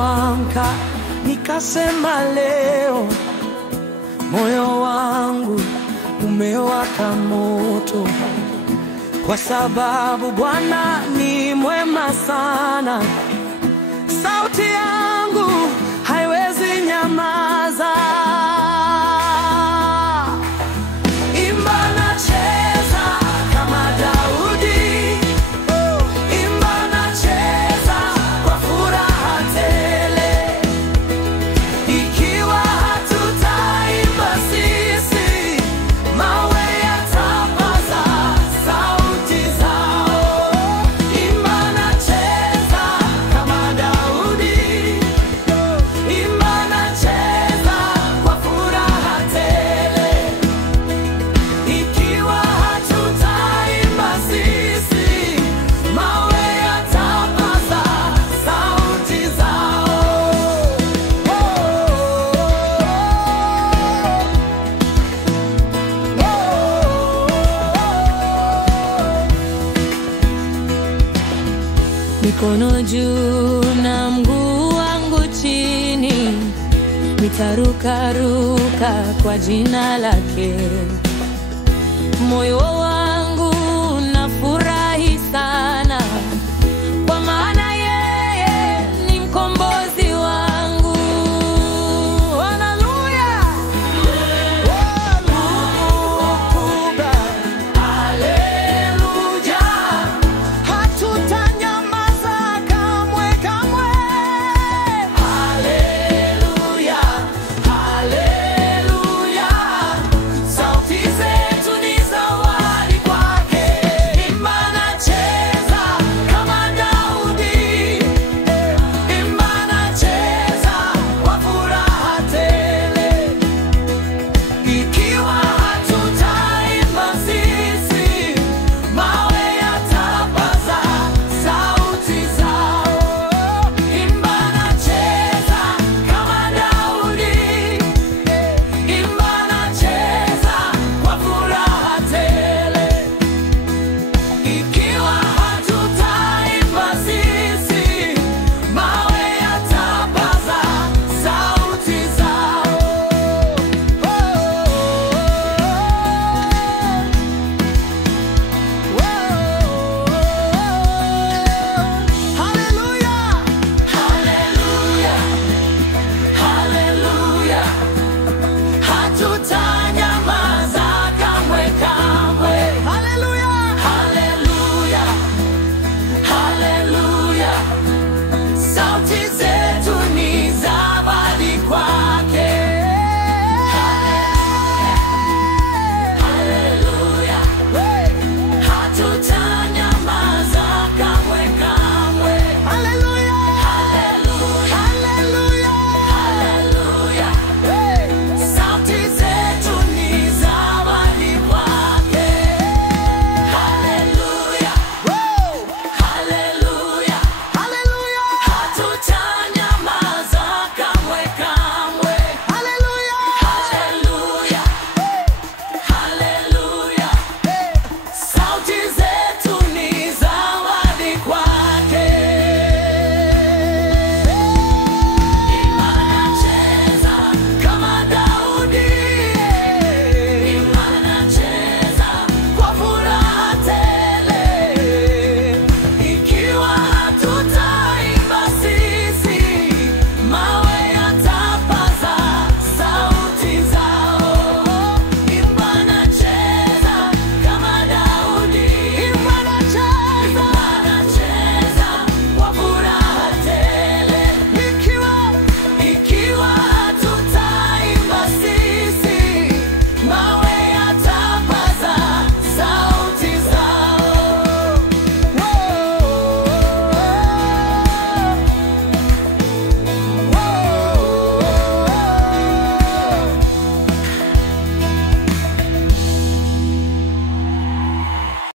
nilipoamka nikasema leo moyo wangu umewaka moto, kwa sababu Bwana ni mwema sana. Sauti yangu haiwezi nyamaza. Imba na cheza kama Daudi, imba na cheza kwa furaha tele. Ikiwa hatutaimba sisi, mawe yatapaza sauti zao. Imba na cheza kama Daudi, imba na cheza kwa furaha tele. Ikiwa hatutaimba sisi, mawe yatapaza sauti zao. Mikono juu na mguu wangu chini, nitaruka ruka kwa jina lake. Moyo